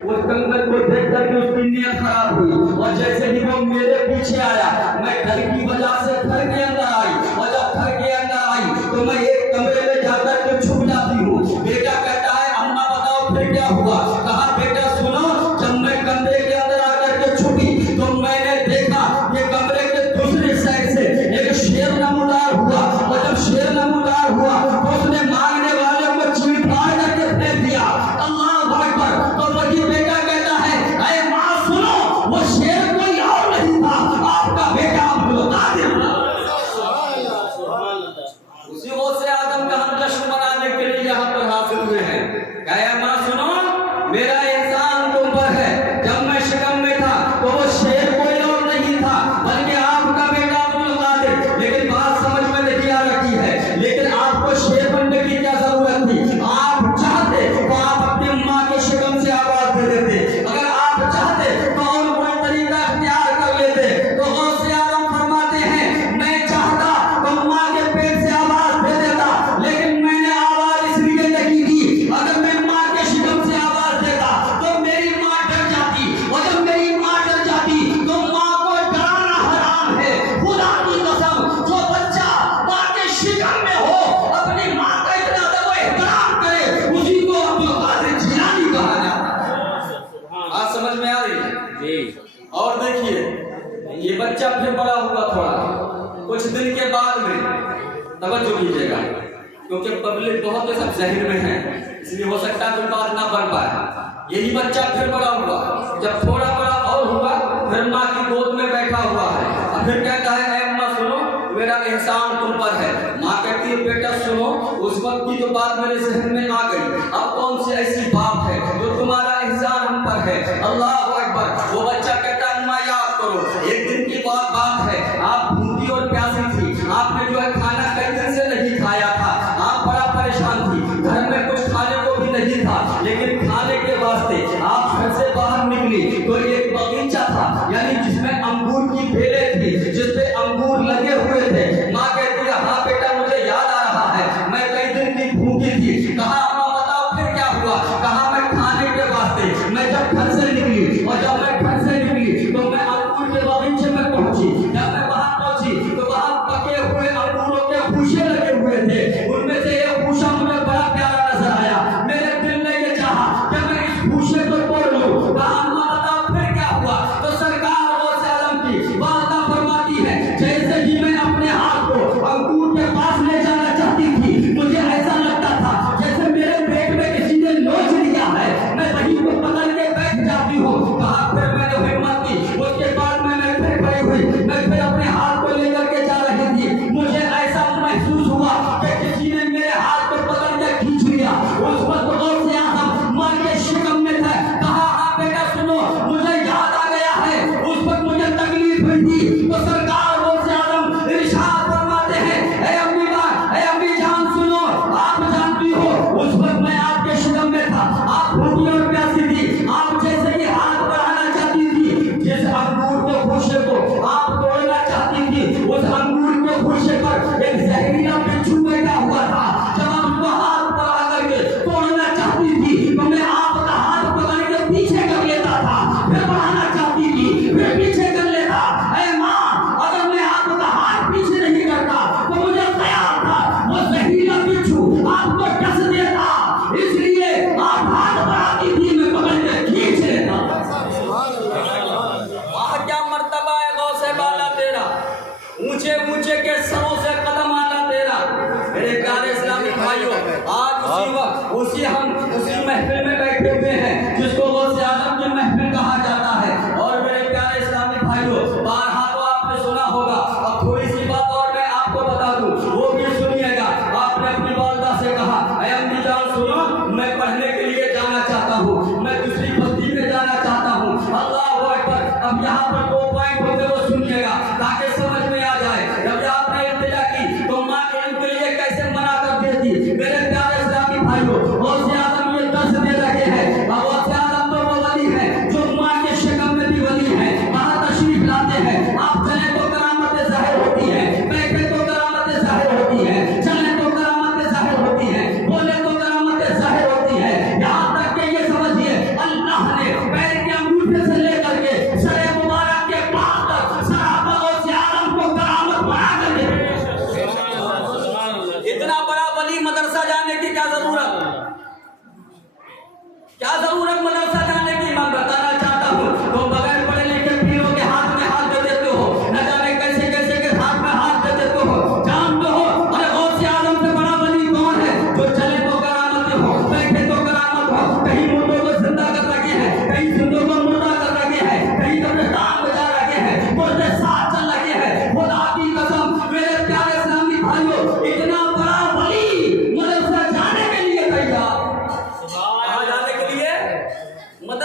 उस कंगन को देख करके उसकी नीयत खराब हुई और जैसे ही वो मेरे पीछे आया, मैं घर की वजह से घर के अंदर आई और जब घर के अंदर आई तो मैं एक कमरे में जाकर के छुप जाती हूँ। बेटा कहता है अम्मा बताओ फिर क्या हुआ? कहा बेटा सुनो, जब मैं कमरे के अंदर आकर के छुपी तो मैंने देखा कि कमरे के दूसरी साइड से एक शेर नमूदार हुआ और जब शेर नमूदार हुआ तो उसने मारने वाले को चीर फाड़ करके फेंक दिया। अल्लाह अकबर। तो वही बेटा कहता है अरे माँ सुनो, वो शेर कोई और नहीं था, आपका बेटा अब्दुल कादिर। उसी से आदम का हम जश्न मनाने के लिए यहाँ पर हासिल हुए हैं। कहा माँ सुनो, मेरा एहसान तुम पर है। जब मैं शिकम में था तो वो शेर कोई और नहीं था बल्कि आपका बेटा अब्दुल कादिर। लेकिन बात समझ में नहीं आ रही है, लेकिन आपको शेर बनने की क्या जरूरत थी? आप चाहते तो आप अपनी माँ के शिकम से आवाज दे देते, अगर आप चाहते तो और कोई तरीका इख्तियार कर लेते। तो गौसे आजम फरमाते हैं मैं चाहता तो माँ के पेट से आवाज दे देता, लेकिन मैंने आवाज इसलिए नहीं दी, अगर मैं माँ के शिकम से आवाज देता तो मेरी माँ डर जाती और जब मेरी माँ डर जाती तो माँ को डराना हराम है। खुदा की कसम, जो बच्चा माँ के शिकम में हो अपनी माँ का इतना अदब व एहतराम करे उसी को अब्दुल कादिर जिलानी कहा जाता है। आज समझ में आ रही है? और देखिए ये बच्चा फिर बड़ा हुआ, थोड़ा कुछ दिन के बाद में तवज्जो कीजिएगा क्योंकि पब्लिक बहुत सब जहर में है, इसलिए हो सकता है कोई बात ना बन पाए। यही बच्चा फिर बड़ा हुआ, जब थोड़ा बड़ा और हुआ फिर माँ की गोद में बैठा हुआ है और फिर कहता है अम्मा सुनो, मेरा एहसान तुम पर है। माँ कहती है बेटा सुनो, उस वक्त की तो बात मेरे जहन में आ गई, अब कौन सी ऐसी बात है जो तुम्हारा एहसान हम पर है? अल्लाह अकबर। वो बच्चा कहता है अम्मा याद करो, एक दिन की बात है, आप भूखी और प्यासी थी, आपने जो है खाना कई दिन से नहीं खाया था, आप बड़ा परेशान थी, घर में कुछ खाने को भी नहीं था, लेकिन खाने के वास्ते आप घर से बाहर निकली तो एक बगीचा था, यानी जिसमें अंगूर की बेलें थी, जिसपे अंगूर लगे हुए थे। माँ कहती है हाँ बेटा मुझे याद आ रहा है, मैं कई दिन की भूखी थी। कहा अम्मा बताओ फिर क्या हुआ? कहा मैं खाने के वास्ते मैं जब घर से निकली और जब मैं घर से निकली तो मैं अंगूर के बगीचे में पहुंची। जब मैं वहां पहुंची तो वहां पके हुए अंगूरों के भूसे लगे हुए थे, उनमें से एक भूसा मुझे बड़ा प्यारा नजर आया। मेरे दिल ने ये चाहा कि मैं इस भूसे को तोड़ लूं। कहा अम्मा बताओ फिर क्या हुआ? तो सरकार गौसे आजम की वादा फरमाती है जैसे ही मैं अपने हाथ को अंगूर के पास ले जाना चाहती थी, मुझे ऐसा लगता था जैसे मेरे पेट में किसी ने नोच लिया है, मैं वहीं को पकड़ के बैठ जाती हूँ। कहा फिर मैंने हिम्मत की, उसके बाद मैं फिर खड़ी हुई, मैं फिर अपने हाथ को लेकर के जा रही थी, मुझे ऐसा महसूस हुआ कि किसी ने मेरे हाथ को पकड़ के खींच लिया। उस वक्त गौसे आजम माँ के शिकम में था। कहा हाँ बेटा सुनो, मुझे याद आ गया है उस वक्त मुझे तकलीफ हुई थी। तो सरकार गौसे आजम इरशाद फरमाते हैं ऐ अम्मी जान सुनो, आप जानती हो उस वक्त मैं आपके शिकम में था, आप भूखी और प्यासी थी, आप जैसे ही हाथ बढ़ाना चाहती थी, जिस अंगूर के भूसे को आप तोड़ना चाहती थी, उस अंगूर के भूसे पर एक जहरीला बिच्छू बैठा हुआ था। जब आप उसको हाथ बढ़ा करके तोड़ना चाहती थी तो मैं आपका हाथ पकड़ के पीछे कर लेता था, फिर बढ़ाना चाहती थी फिर पीछे कर लेता। ऐ माँ, अगर मैं आपका हाथ पीछे नहीं करता तो मुझे ख्याल था वो जहरीला बिच्छू आपको डस देता, इसलिए आप हाथ बढ़ाती थी, मैं पकड़ के खींच लेता। वहाँ क्या मर्तबा है गौसे बाला तेरा, ऊंचे ऊंचे के सरों से कदम आना तेरा। मेरे प्यारे इस्लामी भाइयों, आज उसी महफिल में बैठे हुए हैं जिसको गौसे आजम की महफिल कहा जाता है। और मेरे प्यारे इस्लामी भाइयों, बारहा तो आपने सुना होगा, अब थोड़ी सी बात और मैं आपको बता दूं, वो भी सुनिएगा। आपने अपनी वालिदा से कहा ऐ अम्मी जान सुनो, मैं पढ़ने के लिए जाना चाहता हूँ, मैं दूसरी बस्ती में जाना चाहता हूँ। अल्लाह अकबर। अब यहाँ पर 2 पॉइंट होते वो सुनिएगा ताकि समझ में आ जाए। जब आपने इल्तिजा की तो माँ इल्म के लिए कैसे मना कर देती। मेरे प्यारे इस्लामी भाइयों, गौसे आजम ये दर्श दे रहे हैं। अब गौसे आजम तो वो वली है जो माँ के शिकम में भी वली है, वहाँ तशरीफ लाते हैं। आप चले तो करामतें ज़ाहिर होती है, बैठे तो करामतें ज़ाहिर होती है, चले तो करामतें ज़ाहिर होती है, बोले तो करामतें ज़ाहिर होती है। यहाँ तक कि ये समझिए अल्लाह ने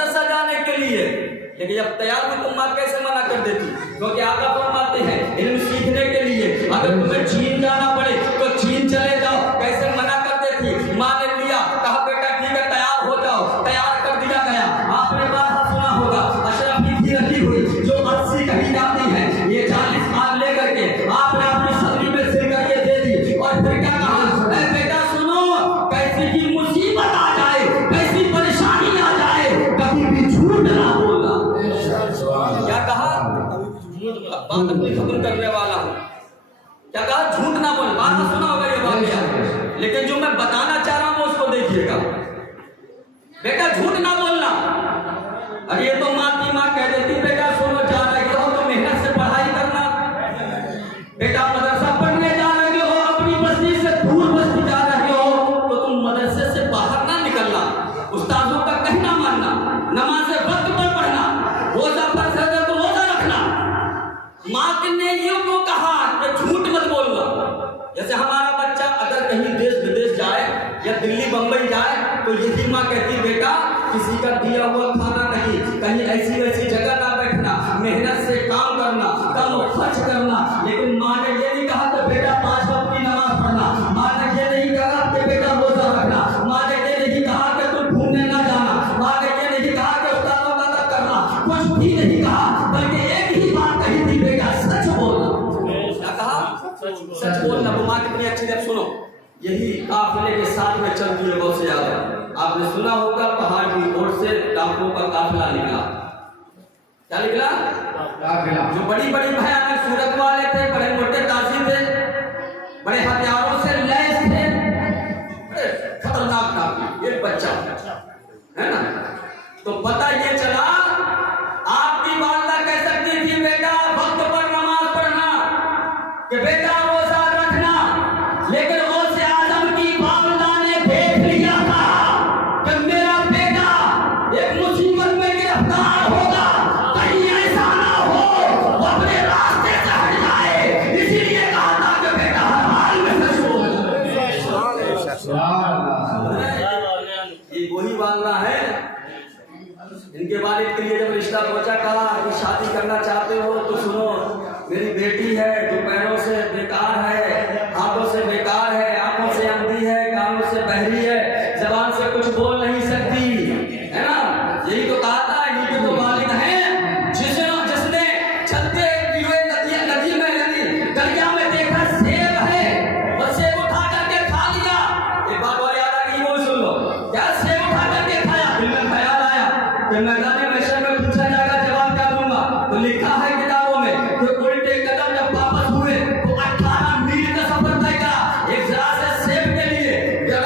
मदरसा जाने के लिए, लेकिन जब तैयार हुई तो माँ कैसे मना कर देती? क्योंकि आका फरमाते हैं इल्म सीखने के लिए अगर तुम्हें चीन जाना पड़े तो चीन चले जाओ। कैसे मना करते थी? माँ ने लिया, कहा बेटा ठीक है तैयार हो जाओ, तैयार कर दिया गया। आपने बात सुना होगा, अशरफी की रखी हुई जो 80 कही जाती है, ये 40 माल लेकर के आपने अपनी सदरी में सिर करके दे दी और फिर क्या कहा? बेटा सुनो, कैसी की मुसीबत आ जाए, कैसी परेशानी आ जाए, कभी भी झूठ ना बोलना। क्या कहा? बात अपनी खत्म करने वाला हूं। क्या कहा? झूठ ना बोल। बात तो सुना होगा ये बात, लेकिन जो मैं बताना चाह रहा हूं उसको देखिएगा। बेटा झूठ ना बोलना। अरे ये तो माँ की माँ कह देती बेटा सुनो जा रहे हो तो मेहनत से पढ़ाई करना। बेटा मदरसा पढ़ने जा रहे हो, अपनी बस्ती से दूर बस्ती जा रहे हो तो तुम मदरसे से बाहर ना निकलना, उस्तादों का कहना मानना, नमाज वक्त पर पढ़ना, रोजा फर्ज है तो रोजा रखना। माँ ने ये क्यों कहा कि झूठ मत बोलना? जैसे हमारा बच्चा अगर कहीं देश विदेश जाए या दिल्ली बंबई जाए तो यही माँ कहती बेटा किसी का दिया हुआ खाना नहीं, कहीं ऐसी वैसी जगह ना बैठना, मेहनत से काम करना, कम खर्च करना। लेकिन माँ ने ये नहीं कहा कि बेटा 5 वक्त की नमाज पढ़ना, माँ ने ये नहीं कहा कि बेटा रोजा रखना, माँ ने ये नहीं कहा कि तुम घूमने ना जाना, माँ ने ये नहीं कहा कि उस्तादों का अदब करना, कुछ भी नहीं कहा, बल्कि एक ही बात कही थी बेटा सच बोलना। क्या कहा? सच बोलना। वो माँ कितनी अच्छी है, सुनो। यही काफिले के साथ में चलती है बहुत से ज्यादा। आपने सुना होगा पहाड़ की ओर से डाकुओं का काफिला निकला। क्या निकला? काफिला। जो बड़ी बड़ी भयानक सूरत वाले थे, बड़े मोटे ताजी थे, बड़े हथियारों से लैस थे, बड़े खतरनाक था। एक बच्चा है ना, तो पता ये चला आपकी वालदा कह सकती थी बेटा वक्त पर नमाज पढ़ना, कि बेटा रोजा रखना, लेकिन गौसे आजम की वालदा ने देख लिया था कि मेरा बेटा एक मुसीबत में गिरफ्तार होगा, कहीं ऐसा ना हो वो अपने रास्ते से हट जाए, इसीलिए कहा था कि बेटा हर हाल में सच बोल। ये वही वालदा है। इनके वालिद के लिए जब रिश्ता पहुंचा, कहा कि शादी करना चाहते हो तो सुनो, मेरी बेटी है जो पैरों से बेकार है, हाथों से बेकार है, आंखों से अंधी है, कानों से बहरी है, जबान से कुछ बोल नहीं सकती, है ना। यही तो कहा था। इनके तो वालिद हैं जिसने चलते हुए नदी में दरिया में देखा सेब है और सेब उठा करके खा लिया। एक बात और याद आ गई, वो सुन लो। क्या सेब उठा करके खाया? दिल में ख्याल आया कि मैदान महशर में पूछा जाएगा, जवाब क्या दूंगा? तो लिखा है किताबों में कि उल्टे कदम जब वापस हुए तो 18 मील का सफर तय करा एक जरा से सेब के लिए।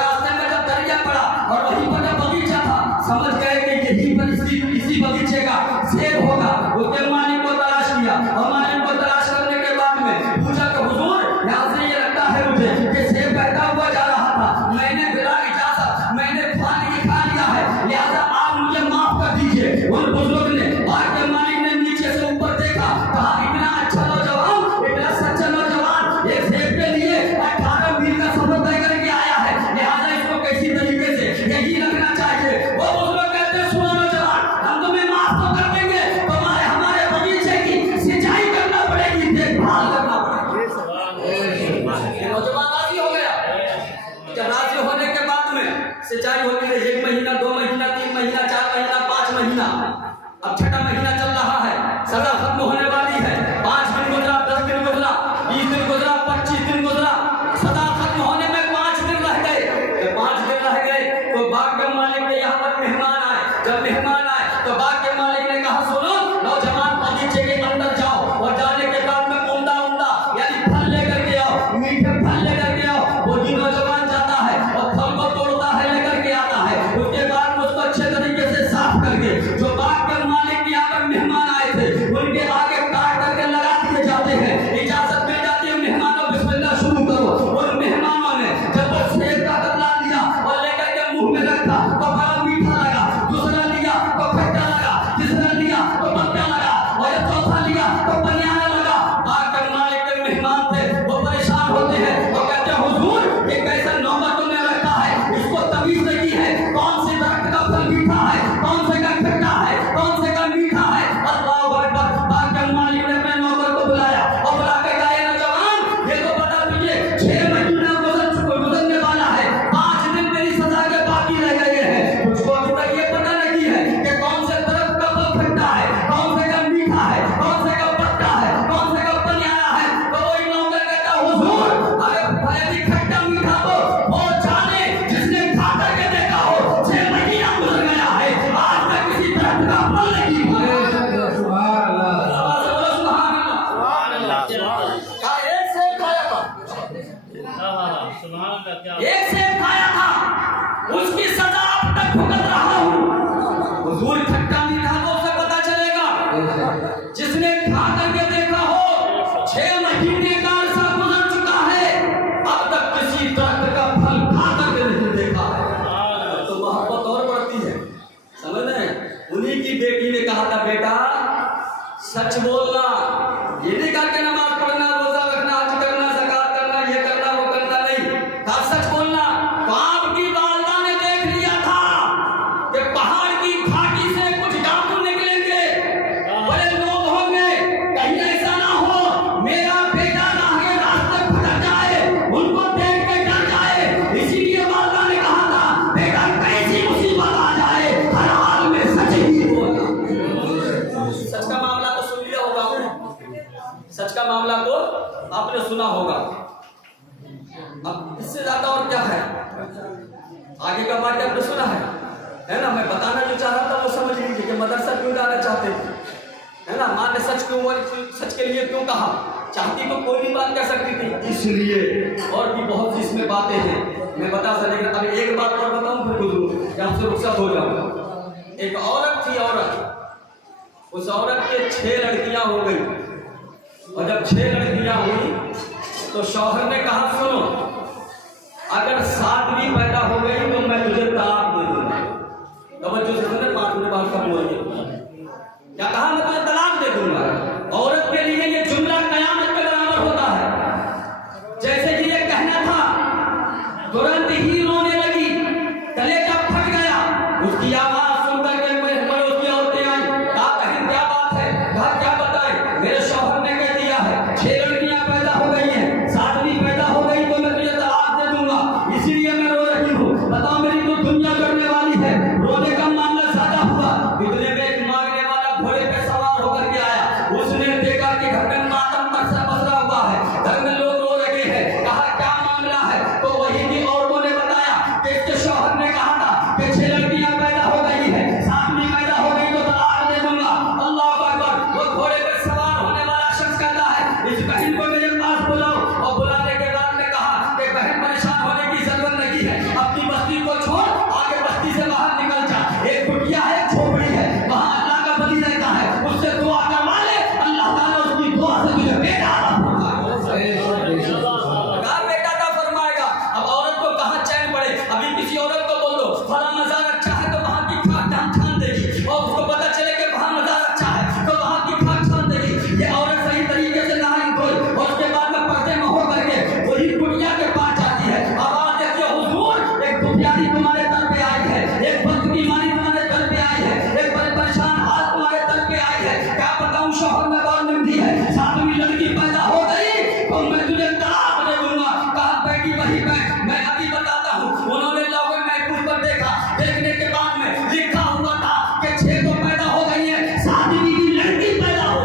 रास्ते में जब दरिया पड़ा और वहीं पर जब बगीचा था, समझ गए कि यही पर इसी बगीचे का सेब होगा। उसके मालिक को तलाश किया और मालिक को तलाश करने के बाद में पूछा कि हुजूर, यहाँ से ये लगता है मुझे कि सेब बहता हुआ जा रहा था, मैंने बिना इजाजत मैंने खा लिया है, लिहाजा आप मुझे माफ कर दीजिए। उन बुजुर्ग ने बाग के मालिक ने नीचे से ऊपर देखा, कहा इतना अच्छा नौजवान, इतना सच्चा नौजवान एक सेब के लिए 18 मील का सफर तय करके आया है, लिहाजा इसको किसी तरीके से यही रखना चाहिए। वो बुजुर्ग कहते हैं सुनो नौजवान, हम तुम्हें माफ तो कर देंगे, तुम्हारे हमारे बगीचे की सिंचाई करना पड़ेगी, देखभाल करना पड़ेगी। नौजवान राजी हो गया। जब राजी होने के बाद में सिंचाई होती है 1 महीना, 2 महीना, 3 महीना, 4 महीना, 5 महीना, अब 6वां महीना चल रहा है, सजा खत्म होने वाली है। 5 दिन गुजरा, 10 दिन गुजरा, 20 दिन गुजरा, 25 दिन गुजरा, सजा खत्म होने में 5 दिन रह गए। 5 दिन रह गए तो बाग के मालिक के यहाँ पर मेहमान आए। जब मेहमान आए तो बाग के मालिक ने कहा सुनो नौजवान, बगीचे के अंदर जाओ और जाने के बाद में उम्दा यानी फल लेकर के आओ, मीठे फल लेकर के आओ। वो भी नौजवान जाता है और फल को तोड़ता है, लेकर के आता है। उसके बाद उसको अच्छे तरीके से साफ करके जो बाग के मालिक के यहाँ पर मेहमान आए थे उनके आगे काट करके लगा दिए जाते हैं। इजाजत मिल जाती है मेहमानों, बिस्मिल्लाह शुरू करो। और मेहमानों ने जब वो सेब का कतला लिया और लेकर के मुंह में रखा तो बड़ा मीठा लगा, दूसरा लिया तो खट्टा लगा, तीसरा लिया तो पक्का लगा और जब चौथा लिया तो पनियाना लगा। बाग के मालिक के मेहमान थे, वो परेशान होते हैं और कहते हैं हुजूर ये कैसा नौबत तुमने रखा है, इसको तमीज नहीं है, कौन से दरख्त का फल मीठा है, कौन से का खट्टा सच बोलना, ये नहीं कहा कि नमाज पढ़ना, रोजा रखना, हज करना, ज़कात करना, ये करना वो करना नहीं, कहा सच बोलना। तो आपकी वालिदा ने देख लिया था कि पहाड़ की घाटी से कुछ डाकू निकलेंगे, बड़े लोग होंगे, कहीं ऐसा ना हो मेरा बेटा आगे रास्ते भटक जाए, उनको देख के डर जाए। इसीलिए वालिदा ने कहा था बेटा कैसी मुसीबत आ जाए हर हाल में सच ही बोलना। सच का मामला तो सुन लिया होगा आपने, सच का मामला तो आपने सुना होगा। अब इससे ज्यादा और क्या है, आगे का बात आपने सुना है ना। मैं बताना जो चाह रहा था वो समझ लीजिए कि मदरसा क्यों डालना चाहते थे, है ना। माँ ने सच क्यों, सच के लिए क्यों कहा, चाहती तो कोई भी बात कह सकती थी, इसलिए और भी बहुत सी इसमें बातें हैं मैं बता सकता। लेकिन अभी एक बात और बताऊं फिर गुजरूं कि आपसे रुखसत हो जाऊं। एक औरत थी, औरत, उस औरत के 6 लड़कियां हो गई, और जब 6 लड़कियां हुई तो शौहर ने कहा सुनो अगर 7वीं पैदा हो गई तो मैं तुझे तलाक दे दूंगा। तवज्जो से सुने, 5 मिनट बाद खत्म हो गई। क्या कहा, मैं तुझे तलाक दे दूंगा। औरत के लिए ये जुमला कयामत के बराबर होता है। जैसे कि ये कहना था तुरंत ही रोने लगी, कलेजा फट गया। उसकी आवाज सुन करके उसकी औरतें आई, कहा बहन क्या बात है, कहा क्या बताए, मेरे शौहर ने कह दिया है 6 लड़कियां पैदा हो गई हैं, 7वीं पैदा हो गई तो मैं तुझे तलाक दे दूंगा, इसीलिए मैं रो रही हूँ। बताओ मेरी तो दुनिया करने वाली है। रोने का मामला ज्यादा हुआ, इतने में एक मांगने वाला घोड़े पे सवार होकर के आया। उसने देखा कि घर में मातम पसरा हुआ है, घर में लोग रो रहे हैं। कहा क्या मामला है, तो वही भी औरतों ने बताया कि इसके शौहर ने कहा था कि 6 लड़कियां पैदा हो गई है, 7वीं पैदा हो गई तो तलाक दे दूंगा। अल्लाह अकबर। वो घोड़े पे सवार होने वाला शख्स कहता है इस बहन को मेरे पास बुलाओ, और बुलाने के बाद ने कहा कि बहन परेशान होने की जरूरत नहीं है, अपनी बस्ती को छोड़ आगे बस्ती से बाहर निकल जा। एक कुटिया है, झोपड़ी है, वहां अल्लाह का वली रहता है, उससे दुआ करवा ले, अल्लाह ताला उसकी दुआ से तुझे बेटा अता फरमाएगा। अब औरत को कहां चैन पड़े। अभी किसी औरत को बोल दो फला मजार अच्छा है तो वहां की खाक छान देगी, और उसको पता चले कि वहां मजार अच्छा है तो वहां की खाक छान देगी। ये औरत सही तरीके से नहाई धोई और उसके बाद में पर्दे में हो करके वही कुटिया के पास जाती है। आवाज देती है हुजूर एक दुखियारी तुम्हारे दर पे आई है, एक वक्त की मारी तुम्हारे दर पे आई है, एक बड़े परेशान हाल तुम्हारे दर पे आई है। क्या बताऊं शौहर में बहुत निमती है, 7वीं लड़की पैदा हो गई तो मैं तुझे तलाक दे दूंगा। कहा बेटी वही बैठ, मैं अभी बताता हूँ। उन्होंने लौहे महफूज पर देखा, देखने के बाद में लिखा हुआ था कि 6 तो पैदा हो गई है, 7वीं की लड़की पैदा हो,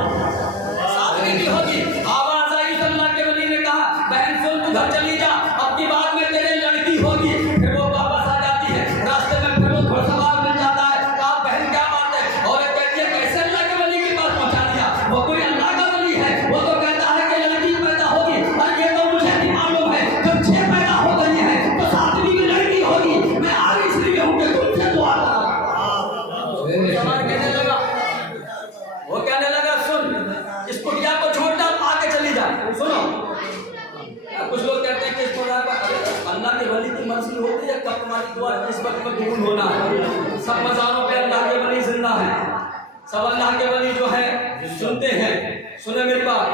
7वीं की होगी। आवाज आई, अल्लाह के वली ने कहा बहन सुन तू घर चली जा, अब की बात में तेरे लड़की होगी। फिर वो वापस आ जाती है, रास्ते में फिर वो घुड़सवार मिल जाता है। कहा बहन क्या बात है, और कहती है कैसे अल्लाह के वली के पास पहुंचा दिया, वो कोई अल्लाह का वली है, वो तो कहता है कि लड़की पैदा होगी, और ये तो मुझे नहीं मालूम है जब 6 पैदा हो गई है तो 7वीं की लड़की होगी। मैं आ इसलिए हूं कि तुमसे दुआ करा। कहने लगा, वो कहने लगा सुन इस कुटिया को छोड़ डाल, आगे चली जा। सुनो कुछ लोग कहते हैं कि इसको अल्लाह के वली की मर्जी होती है कब तुम्हारी दुआ किस वक्त में कबूल होना है। सब मज़ारों पे अल्लाह के वली जिंदा है, सब अल्लाह के वली जो है सुनते हैं। सुने मेरी बात,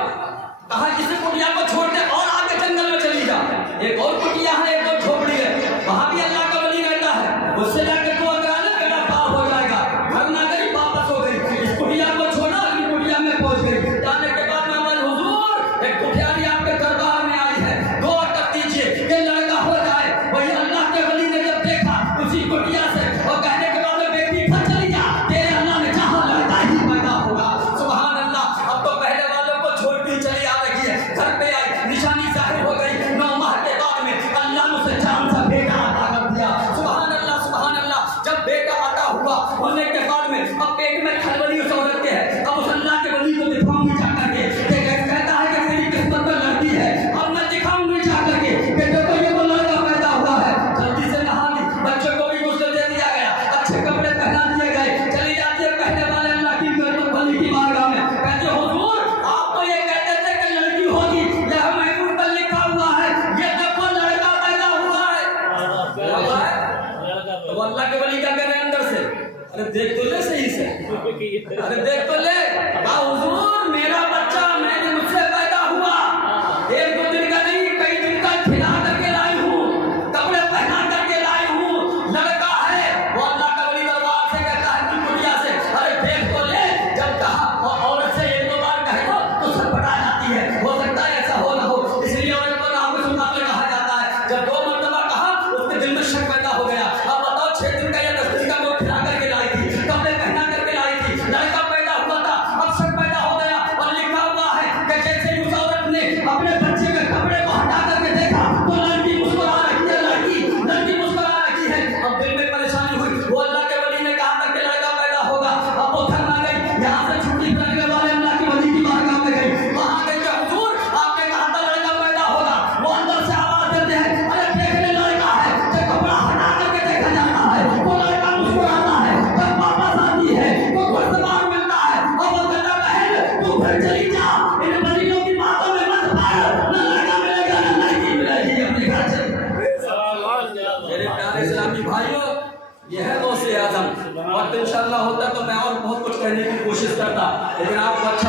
कहा इस कुटिया को छोड़ दे और आगे जंगल में चली जा। एक और कुटिया है, एक और झोपड़ी है, वहां भी अल्लाह का वली रहता है, उससे जाके दुआ करा ले, बेटा पार हो जाएगा। घर ना गई वापस हो गई, इस कुटिया को छोड़ा, अगली कुटिया में पहुंच गई। जाने के बाद में बोले हुजूर एक कुटियारी आपके दरबार में आई है, दुआ कर दीजिए कि लड़का हो जाए। वही अल्लाह के वली ने जब देखा उसी कुटिया से, और कहने के बाद में बेटी घर चली जा, तेरे अल्लाह ने चाहा लड़का ही पैदा होगा। सुभान अल्लाह। अब तो पहले वालों को छोड़ती चली आ रही है, घर पे आई, निशानी जाहिर हो गई। 9 माह के बाद में अल्लाह ने उसे चांद सा बेटा अता कर दिया। सुभान अल्लाह, सुभान अल्लाह। जब बेटा अता हुआ होने के बाद में अब पेट में खलबली उस औरत के है। अब उस अल्लाह के वली को दिखाऊंगी जाकर के, कहता है कि मेरी किस्मत में लड़की है, अब मैं दिखाऊंगी जाकर के कि देखो ये वो लड़का पैदा हुआ है। जल्दी से नहा ली, बच्चे को भी गुस्ल दे दिया गया, अच्छे कपड़े पहना दिए गए। चली जाती है पहले वाले अल्लाह की वली की बारगाह में, कहते हुजूर आप तो ये कहते थे कि लड़की होगी, यह महफूज पर लिखा हुआ है, ये देखो लड़का पैदा हुआ है। तो अल्लाह के वली क्या कर रहे हैं अंदर से, अरे देख तो ले सही से, अरे देख तो ले। हुजूर कहने की कोशिश करता, लेकिन आपको अच्छा